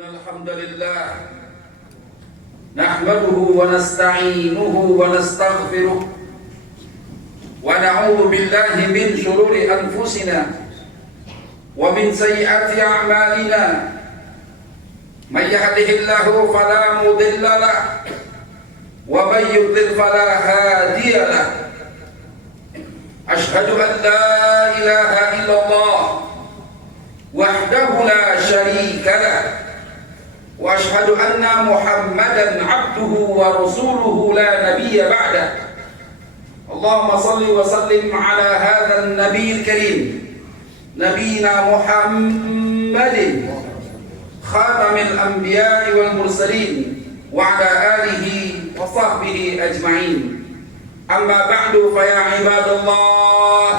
الحمد لله نحمده ونستعينه ونستغفره ونعوذ بالله من شرور أنفسنا ومن سيئات أعمالنا من يهده الله فلا مضل له ومن يضلل فلا هادي له أشهد أن لا إله إلا الله وحده لا شريك له وأشهد أن محمدا عبده ورسوله لا نبي بعده اللهم صل وسلم على هذا النبي الكريم نبينا محمد خاتم الأنبياء والمرسلين وعلى آله وصحبه أجمعين أما بعد فيا عباد الله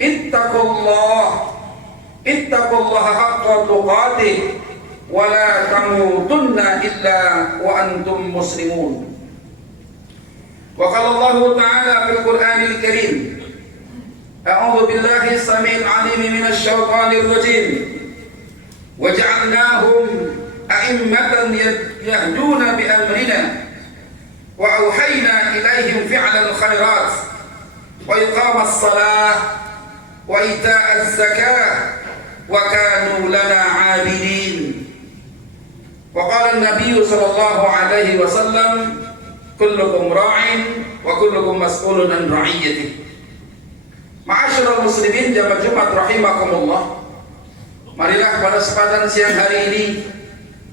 اتقوا الله حق تقاته ولا تموتن إلا وأنتم مسلمون وقال الله تعالى في القرآن الكريم أعوذ بالله السميع العليم من الشيطان الرجيم وجعلناهم أئمة يهدون بأمرنا وأوحينا إليهم فعل الخيرات وإقام الصلاة وإيتاء الزكاة وكانوا لنا عابدين وقال النبي صلى الله عليه وسلم كلكم راع وكلكم مسؤول عن رعيته. Ma'asyiral muslimin jamaah Jumat rahimakumullah. Marilah pada kesempatan siang hari ini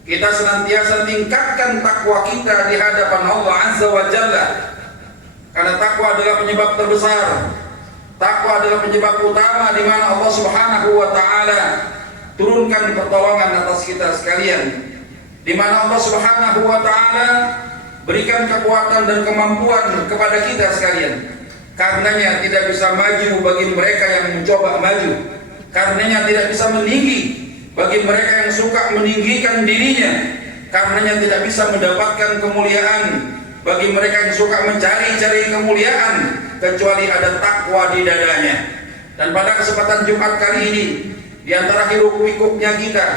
kita senantiasa tingkatkan takwa kita di hadapan Allah Azza wa Jalla. Karena takwa adalah penyebab terbesar. Takwa adalah penyebab utama di mana Allah Subhanahu wa taala turunkan pertolongan atas kita sekalian. Di mana Allah Subhanahu wa taala berikan kekuatan dan kemampuan kepada kita sekalian. Karenanya tidak bisa maju bagi mereka yang mencoba maju. Karenanya tidak bisa meninggi bagi mereka yang suka meninggikan dirinya. Karenanya tidak bisa mendapatkan kemuliaan bagi mereka yang suka mencari-cari kemuliaan kecuali ada takwa di dadanya. Dan pada kesempatan Jumat kali ini, di antara hiruk-pikuknya kita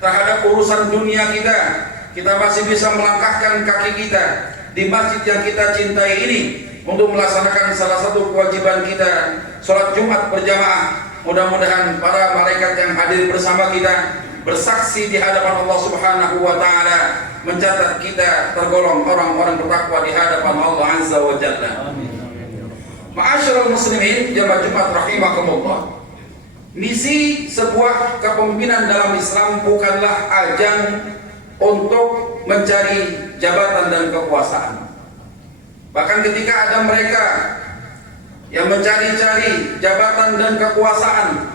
terhadap urusan dunia kita masih bisa melangkahkan kaki kita di masjid yang kita cintai ini untuk melaksanakan salah satu kewajiban kita, sholat Jumat berjamaah. Mudah-mudahan para malaikat yang hadir bersama kita bersaksi di hadapan Allah Subhanahu wa taala, mencatat kita tergolong orang-orang bertakwa di hadapan Allah Azza wa Jalla. Ma'asyiral muslimin jamaah Jumat rahimakumullah. Misi sebuah kepemimpinan dalam Islam bukanlah ajang untuk mencari jabatan dan kekuasaan. Bahkan ketika ada mereka yang mencari-cari jabatan dan kekuasaan,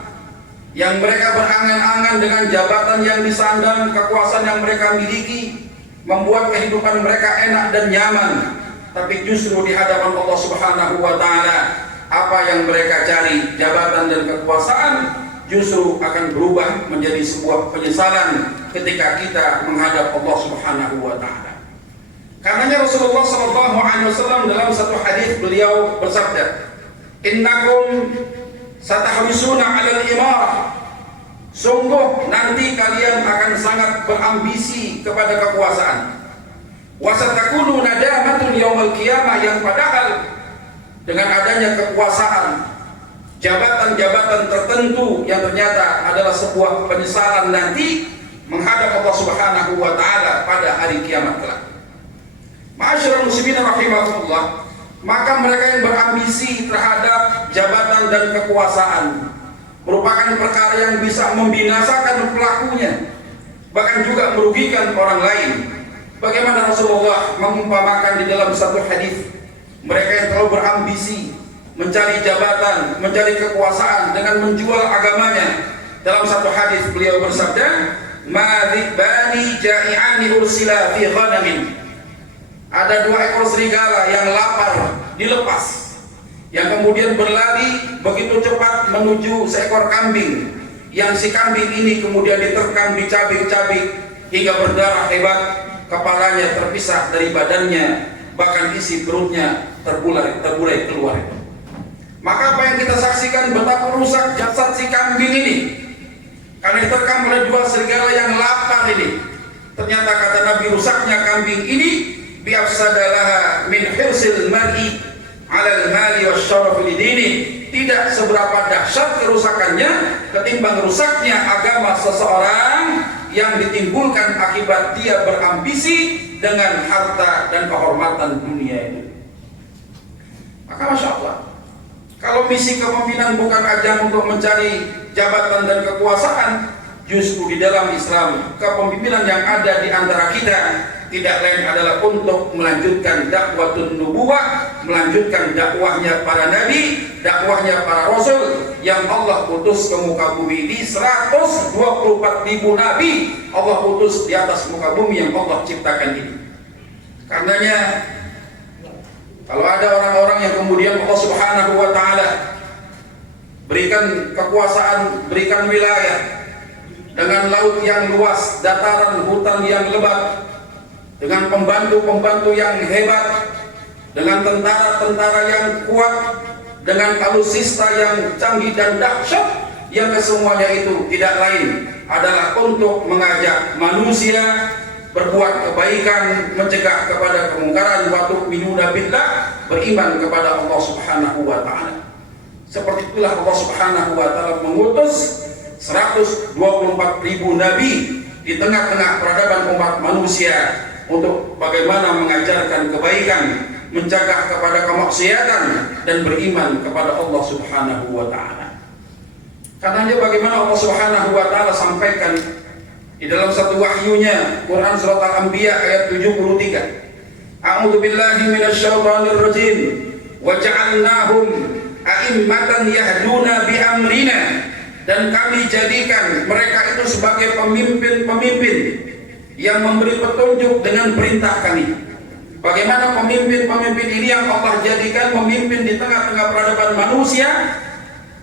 yang mereka berangan-angan dengan jabatan yang disandang, kekuasaan yang mereka miliki, membuat kehidupan mereka enak dan nyaman. Tapi justru di hadapan Allah Subhanahu wa taala, apa yang mereka cari, jabatan dan kekuasaan, justru akan berubah menjadi sebuah penyesalan ketika kita menghadap Allah Subhanahu wa taala. Karenanya Rasulullah sallallahu alaihi wasallam dalam satu hadis beliau bersabda, "Innakum satahrisuna 'alal imarah." Sungguh nanti kalian akan sangat berambisi kepada kekuasaan. Wa satakunu nadamatun yaumil qiyamah, yang padahal dengan adanya kekuasaan, jabatan-jabatan tertentu yang ternyata adalah sebuah penyesalan nanti menghadap Allah Subhanahu wa taala pada hari kiamat kelak. Ma'asyiral muslimin rahimakumullah, maka mereka yang berambisi terhadap jabatan dan kekuasaan merupakan perkara yang bisa membinasakan pelakunya, bahkan juga merugikan orang lain. Bagaimana Rasulullah mengumpamakan di dalam satu hadis, mereka yang terlalu berambisi mencari jabatan, mencari kekuasaan dengan menjual agamanya. Dalam satu hadis beliau bersabda, "Ma'dhibani ja'i'ani ursila fi ghanamin." Ada dua ekor serigala yang lapar dilepas, yang kemudian berlari begitu cepat menuju seekor kambing, yang si kambing ini kemudian diterkam dicabik-cabik hingga berdarah hebat, kepalanya terpisah dari badannya, bahkan isi perutnya terburai keluar. Maka apa yang kita saksikan betapa rusak jasad si kambing ini, karena diterkam oleh dua serigala yang lapar ini. Ternyata kata Nabi, rusaknya kambing ini biafsadalaha min hirsil mar'i 'alal mali wasyaraf lidini. Tidak seberapa dahsyat kerusakannya ketimbang rusaknya agama seseorang yang ditimbulkan akibat dia berambisi dengan harta dan kehormatan dunia itu. Maka Masya Allah, kalau misi kepemimpinan bukan ajang untuk mencari jabatan dan kekuasaan, justru di dalam Islam kepemimpinan yang ada di antara kita tidak lain adalah untuk melanjutkan dakwatun nubuwah, melanjutkan dakwahnya para nabi, dakwahnya para rasul yang Allah utus ke muka bumi ini. 124.000 nabi Allah utus di atas muka bumi yang Allah ciptakan ini. Karenanya kalau ada orang-orang yang kemudian Allah Subhanahu wa taala berikan kekuasaan, berikan wilayah dengan laut yang luas, dataran, hutan yang lebat, dengan pembantu-pembantu yang hebat, dengan tentara-tentara yang kuat, dengan alutsista yang canggih dan dahsyat, yang kesemuanya itu tidak lain adalah untuk mengajak manusia berbuat kebaikan, mencegah kepada kemungkaran, wa tu'minuna billah, beriman kepada Allah Subhanahu wa taala. Seperti itulah Allah Subhanahu wa taala mengutus 124.000 nabi di tengah-tengah peradaban umat manusia untuk bagaimana mengajarkan kebaikan, mencegah kepada kemaksiatan, dan beriman kepada Allah Subhanahu wa taala. Karenanya bagaimana Allah Subhanahu wa taala sampaikan di dalam satu wahyunya, Quran surat Al-Anbiya ayat 73. A'udzu billahi minasyaitonir rajim. Wa ja'alnahum a'immatan yahduna bi amrina. Dan kami jadikan mereka itu sebagai pemimpin-pemimpin yang memberi petunjuk dengan perintah kami. Bagaimana pemimpin-pemimpin ini yang Allah jadikan memimpin di tengah-tengah peradaban manusia,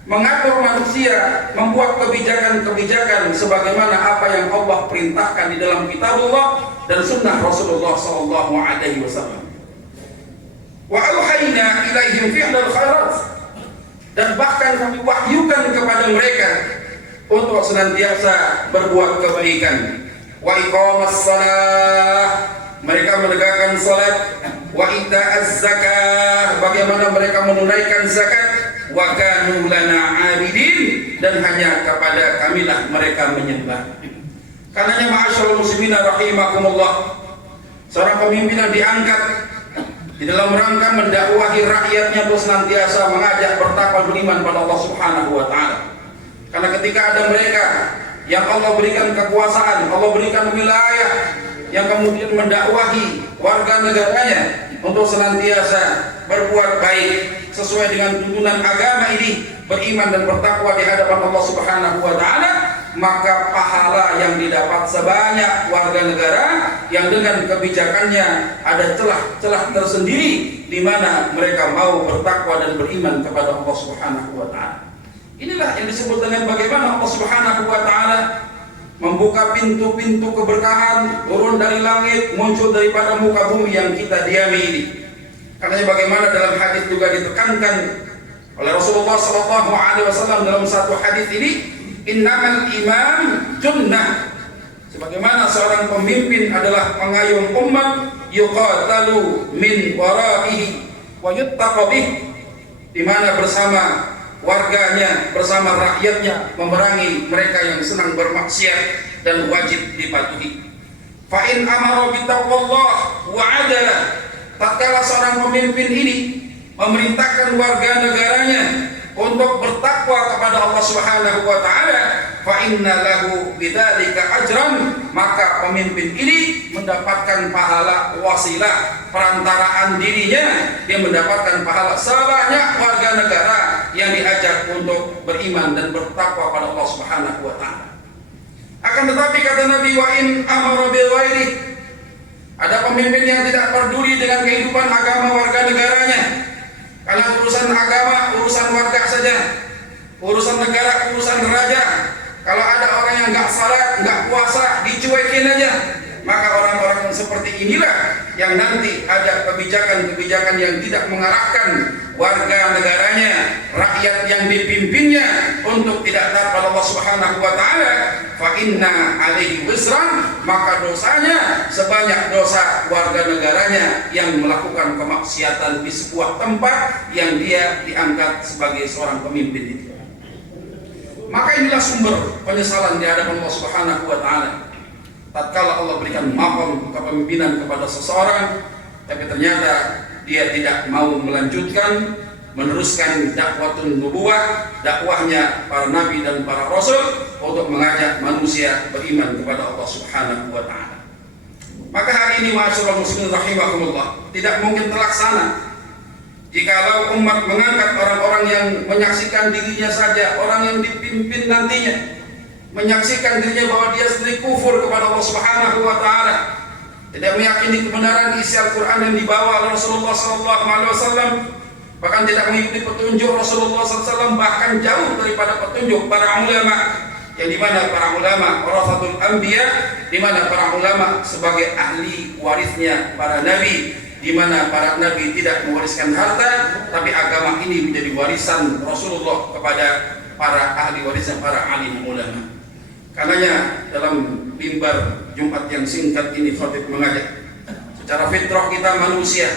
mengatur manusia, membuat kebijakan-kebijakan sebagaimana apa yang Allah perintahkan di dalam kitabullah dan sunnah Rasulullah sallallahu alaihi wasallam. Wa auhayna ilaihim fi'lal khairat. Dan bahkan kami wahyukan kepada mereka untuk senantiasa berbuat kebaikan. Wa iqamas shalah, mereka menegakkan salat. Wa ita'az zakah, bagaimana mereka menunaikan zakat. Wa kanu lana 'abidin, dan hanya kepada kamilah mereka menyembah. Karenanya ma'asyiral muslimin rahimakumullah, seorang pemimpin yang diangkat di dalam rangka mendakwahi rakyatnya untuk senantiasa mengajak bertakwa beriman pada Allah Subhanahu wa taala. Karena ketika ada mereka yang Allah berikan kekuasaan, Allah berikan wilayah, yang kemudian mendakwahi warga negaranya untuk senantiasa berbuat baik sesuai dengan tuntunan agama ini, beriman dan bertakwa di hadapan Allah Subhanahu wa taala, maka pahala yang didapat sebanyak warga negara yang dengan kebijakannya ada celah-celah tersendiri di mana mereka mau bertakwa dan beriman kepada Allah Subhanahu wa taala. Inilah yang disebut dengan bagaimana Allah Subhanahu wa taala membuka pintu-pintu keberkahan turun dari langit, muncul daripada muka bumi yang kita diami ini. Karena bagaimana dalam hadis juga ditekankan oleh Rasulullah sallallahu alaihi wasallam dalam satu hadis ini, innamal imam junnah, sebagaimana seorang pemimpin adalah pengayom umat, yuqatalu min waraihi wa yuttaqa bih, di mana bersama warganya, bersama rakyatnya memerangi mereka yang senang bermaksiat dan wajib dipatuhi. Fa in amara bi taqwallah wa adala, tatkala seorang pemimpin ini memerintahkan warga negaranya untuk bertakwa kepada Allah Subhanahu wa taala, fa inna lahu bidzalika ajran, maka pemimpin ini mendapatkan pahala wasilah, perantaraan dirinya, dia mendapatkan pahala sebanyak warga negara yang diajak untuk beriman dan bertakwa pada Allah Subhanahu wa taala. Akan tetapi kata Nabi, wa in amara bil ghairi, ada pemimpin yang tidak peduli dengan kehidupan agama warga negaranya. Karena urusan agama, urusan warga saja, urusan negara, urusan raja. Kalau ada orang yang nggak salat, nggak puasa, dicuekin aja. Maka orang-orang seperti inilah yang nanti ada kebijakan-kebijakan yang tidak mengarahkan warga negaranya, rakyat yang dipimpinnya untuk tidak taat pada Allah Subhanahu wa taala. fa inna alaihi wisran, maka dosanya sebanyak dosa warga negaranya yang melakukan kemaksiatan di sebuah tempat yang dia diangkat sebagai seorang pemimpin itu. Maka inilah sumber penyesalan di hadapan Allah Subhanahu wa taala. Tatkala Allah berikan maqam kepemimpinan kepada seseorang, tapi ternyata dia tidak mau melanjutkan, meneruskan dakwatun nubuwah, dakwahnya para nabi dan para rasul untuk mengajak manusia beriman kepada Allah Subhanahu wa taala. Maka hari ini ma'asyiral muslimin rahimakumullah, tidak mungkin terlaksana jikalau umat mengangkat orang-orang yang menyaksikan dirinya saja, orang yang dipimpin nantinya menyaksikan dirinya bahwa dia sendiri kufur kepada Allah Subhanahu wa taala, tidak meyakini kebenaran isi Al-Qur'an yang dibawa oleh Rasulullah sallallahu alaihi wasallam, bahkan tidak mengikuti petunjuk Rasulullah SAW, bahkan jauh daripada petunjuk para ulama, yang dimana para ulama warasatul anbiya, dimana para ulama sebagai ahli warisnya para nabi, dimana para nabi tidak mewariskan harta, tapi agama ini menjadi warisan Rasulullah kepada para ahli warisnya para alim ulama. Karenanya dalam mimbar Jumat yang singkat ini khatib mengajak, secara fitrah kita manusia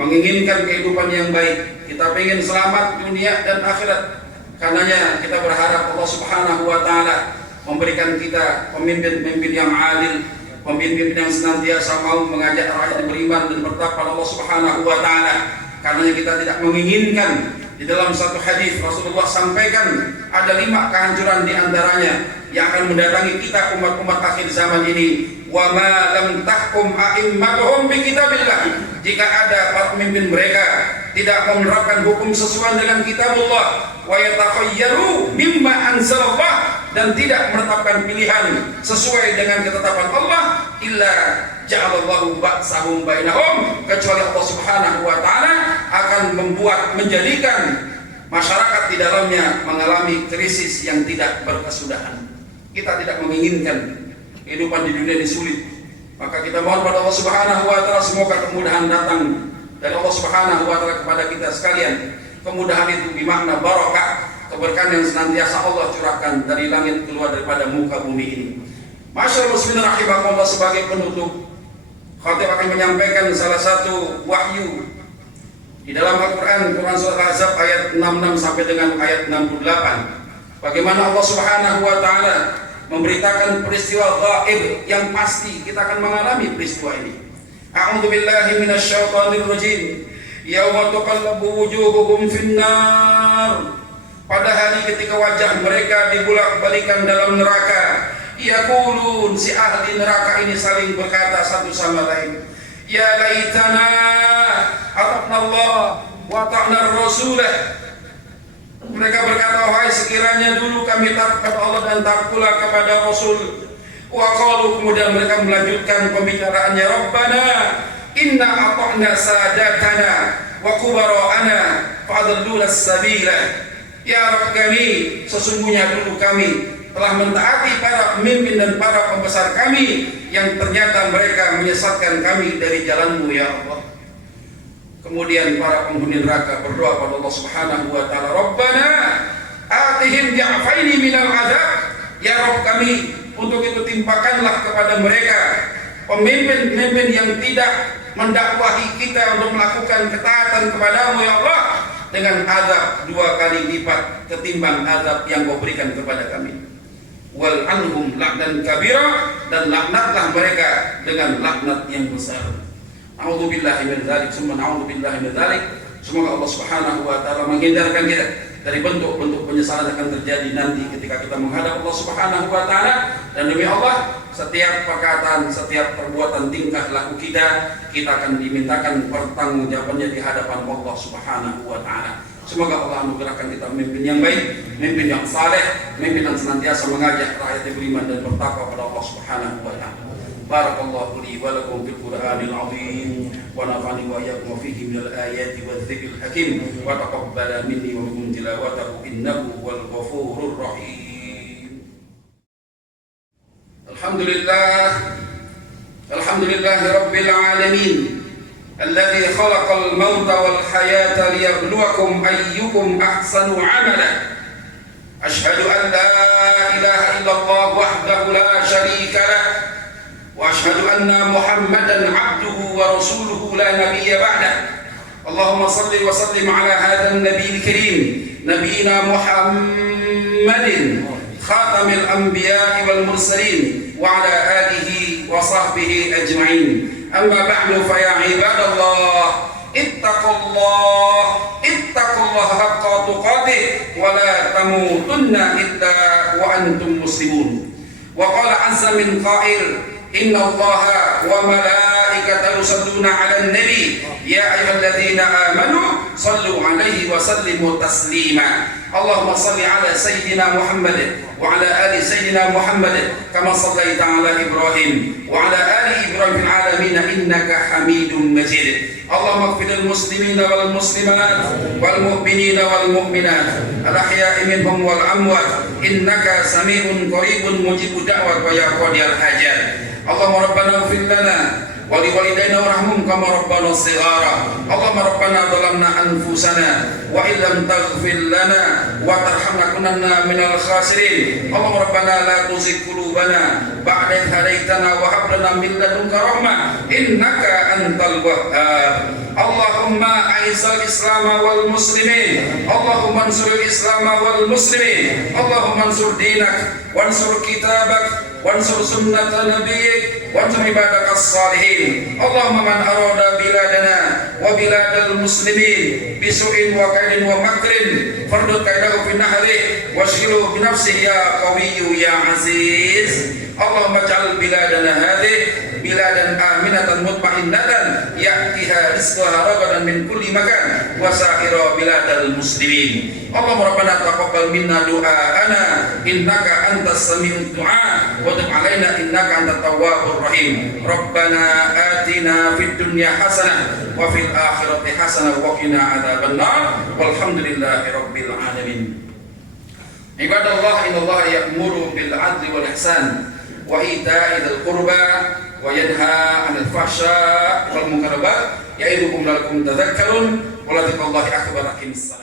menginginkan kehidupan yang baik, kita ingin selamat dunia dan akhirat. Karenanya kita berharap Allah Subhanahu wa taala memberikan kita pemimpin-pemimpin yang adil, pemimpin yang senantiasa mau mengajak rakyat beriman dan bertakwa Allah Subhanahu wa taala. Karenanya kita tidak menginginkan, di dalam satu hadis Rasulullah sampaikan ada 5 kehancuran di antaranya yang akan mendatangi kita umat-umat akhir zaman ini. Wa ma lam tahkum a'immatuhum bi kitabillah, jika ada para pemimpin mereka tidak menerapkan hukum sesuai dengan kitabullah, wa yatakhayyaru mimma anzalallah, dan tidak menetapkan pilihan sesuai dengan ketetapan Allah, illa ja'alallahu ba'sahum bainahum, kecuali Allah Subhanahu wa taala akan menjadikan masyarakat di dalamnya mengalami krisis yang tidak berkesudahan. Kita tidak menginginkan kehidupan di dunia ini sulit, maka kita mohon pada Allah Subhanahu wa taala semoga kemudahan datang dari Allah Subhanahu wa taala kepada kita sekalian. Kemudahan itu bermakna barakah, keberkahan yang senantiasa Allah curahkan dari langit keluar daripada muka bumi ini. Masyaallah muslimin rahimakumullah, sebagai penutup khatib akan menyampaikan salah satu wahyu di dalam Al-Qur'an, Quran surah Al-Ahzab ayat 66 sampai dengan ayat 68. Bagaimana Allah Subhanahu wa taala memberitakan peristiwa gaib yang pasti kita akan mengalami peristiwa ini. A'udzu billahi minasyaitonir rajim. Yauma tuqallabu wujuhuhum finnar. Pada hari ketika wajah mereka dibulak-balikan dalam neraka, yaqulun, si ahli neraka ini saling berkata satu sama lain, ya laitana ata'na Allah wa ata'na ar-rasulah. Mereka berkata, wahai sekiranya dulu kami taat kepada Allah dan taat pula kepada Rasul. Wa qalu, kemudian mereka melanjutkan pembicaraannya, Rabbana inna ata'na sadatana wa kubara'ana fa'adalluna as-sabila. Ya Rabb kami, sesungguhnya dulu kami telah mentaati para pemimpin dan para pembesar kami yang ternyata mereka menyesatkan kami dari jalan-Mu ya Allah. Kemudian para penghuni neraka berdoa kepada Allah Subhanahu wa taala, Rabbana atihim di'afaini minal azab. Ya Rabb kami, untuk itu timpakanlah kepada mereka pemimpin-pemimpin yang tidak mendakwahi kita untuk melakukan ketaatan kepadamu ya Allah, dengan azab 2 kali lipat ketimbang azab yang Kau berikan kepada kami. Wal anhum la'nan kabira, dan laknatlah mereka dengan laknat yang besar. A'udzubillahi min dzalik, summa a'udzubillahi min dzalik. Semoga Allah Subhanahu wa taala menghindarkan kita dari bentuk-bentuk penyesalan yang akan terjadi nanti ketika kita menghadap Allah Subhanahu wa taala. Dan demi Allah, setiap perkataan, setiap perbuatan, tingkah laku kita akan dimintakan pertanggungjawabannya di hadapan Allah Subhanahu wa taala. Semoga Allah anugerahkan kita pemimpin yang baik, pemimpin yang saleh, pemimpin yang senantiasa mengajak rakyat beriman dan bertakwa kepada Allah Subhanahu wa taala. Barakallahu li wa lakum fil Qur'anil 'azim wa nafa'ani wa iyyakum fihi minal ayati wadh-dhikril hakim wa taqabbala minni wa minkum tilawatahu innahu wal ghafurur rahim. Alhamdulillahi rabbil alamin alladzi khalaqal mauta wal hayata liyabluwakum ayyukum ahsanu 'amala. Ashhadu an la إله إلا الله وحده لا شريك له وأشهد أن محمدا عبده ورسوله لا نبي بعده. اللهم صل وسلم على هذا النبي الكريم نبينا محمد خاتم الأنبياء والمرسلين وعلى آله وصحبه أجمعين. أما بعد فيا عباد الله اتقوا الله حق تقاته ولا تموتن إلا وأنتم مسلمون. وقال عز من قائل إن الله وملائكته يصلون على النبي يا أيها الذين آمنوا صلوا عليه وسلموا تسليما. اللهم صل على سيدنا محمد وعلى آل سيدنا محمد كما صليت على إبراهيم وعلى آل إبراهيم في العالمين إنك حميد مجيد. اللهم اغفر للمسلمين والمسلمات والمؤمنين والمؤمنات الأحياء منهم والأموات إنك سميع قريب مجيب دعوة ويا قاضي الحاجات. اللهم ربنا اغفر لنا ولوالدينا وارحمهم كما ربنا صغارا. اللهم ربنا ظلمنا أنفسنا وإن لم تغفر لنا وترحمنا كنا من الخاسرين. اللهم ربنا لا تزغ قلوبنا بعد إذ هديتنا وهب لنا من لدنك رحمة إنك أنت الوهاب. اللهم أعز الإسلام والمسلمين. اللهم انصر الإسلام والمسلمين. اللهم انصر دينك وانصر كتابك وانصر سنة نبيك وانصر عبادك الصالحين. اللهم من أراد بلادنا وبلاد المسلمين بسوء وكيد ومكر فردد كيده في نحره واشغله بنفسه يا قوي يا عزيز. اللهم اجعل بلادنا هذه بلادا آمنة مطمئنة يأتيها رزقها رغدا من كل مكان وسائر بلاد المسلمين. اللهم ربنا تقبل منا دعاءنا إنك أنت السميع الدعاء وتب علينا إنك أنت التواب الرحيم. ربنا آتنا في الدنيا حسنة وفي الآخرة حسنة وقنا عذاب النار والحمد لله رب العالمين. عباد الله إن الله يأمر بالعدل والإحسان وإيتاء ذي القربى وينهى عن الفحشاء والمنكر والبغي يعظكم لعلكم تذكرون ولذكر الله أكبر. أقم الصلاة.